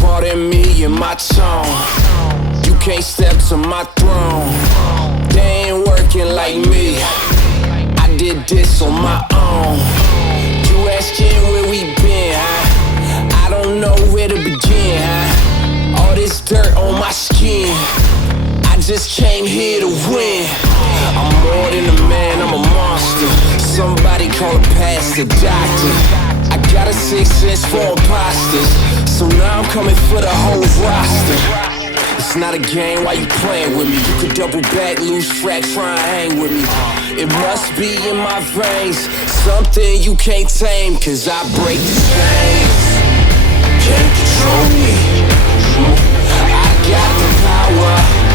Pardon me and my tone. You can't step to my throne. They ain't working like me. I did this on my own. You asking where we been, huh? I don't know where to begin, huh? All this dirt on my skin. I just came here to win. I'm more than a man, I'm a monster. Somebody call a pastor, doctor. I got a sixth sense for imposters. So now I'm coming for the whole roster. It's not a game, why you playing with me? You could double back, lose track, try and hang with me. It must be in my veins, something you can't tame. Cause I break the chains, can't control me. I got the power.